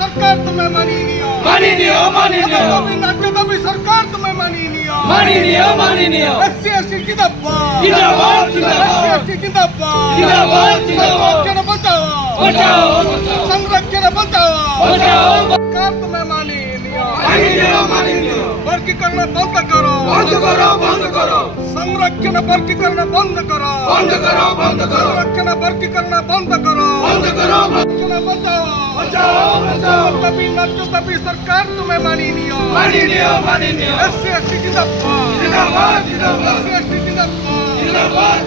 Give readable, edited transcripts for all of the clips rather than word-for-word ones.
सरकार तुम्हें सरकार तुम्हें संरक्षण बचाओ सरकार तुम्हें वर्गीकरण बंद करो संरक्षण वर्गीकरण बंद करो संरक्षण वर्गीकरण बंद करो बचाओ तभी सरकार तुम्हें माननीय SC ST जिंदाबाद SC ST जिंदाबाद।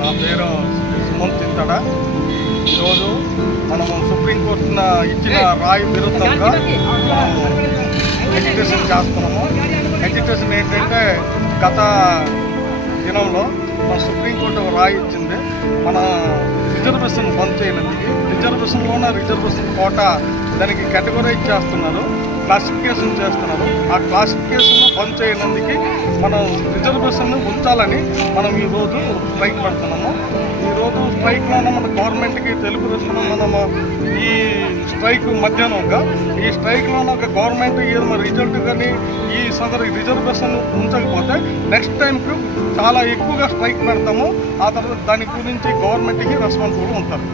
నా పేరు సుమంత్ చింతడ। ఈరోజు మనము సుప్రీంకోర్టున ఇచ్చిన రాయి విరుద్ధంగా ఎడ్యుకేషన్ చేస్తున్నాము। ఎడ్యుకేషన్ ఏంటంటే గత దినంలో మన సుప్రీంకోర్టు రాయి ఇచ్చింది, మన రిజర్వేషన్ బంద్ చేయనందుకు। రిజర్వేషన్లోనే రిజర్వేషన్ కోటా దానికి కేటగరైజ్ చేస్తున్నారు, క్లాసిఫికేషన్ చేస్తున్నారు। ఆ క్లాసిఫికేషన్ బంద్ చేయనందుకు మనం రిజర్వేషన్ ఉంచాలని మనం ఈరోజు స్ట్రైక్ పెడుతున్నాము। ఈరోజు స్ట్రైక్లోనే మన గవర్నమెంట్కి తెలుపుతున్నాము, మనము ఈ స్ట్రైక్ మధ్యాహ్నంగా ఈ స్ట్రైక్లోనే ఒక గవర్నమెంట్ ఏదైనా రిజల్ట్ కానీ ఈ సదరు రిజర్వేషన్ ఉంచకపోతే నెక్స్ట్ టైంకి చాలా ఎక్కువగా స్ట్రైక్ పెడతాము। ఆ తర్వాత దాని గురించి గవర్నమెంట్కి రెస్పాన్సిబుల్ ఉంటారు।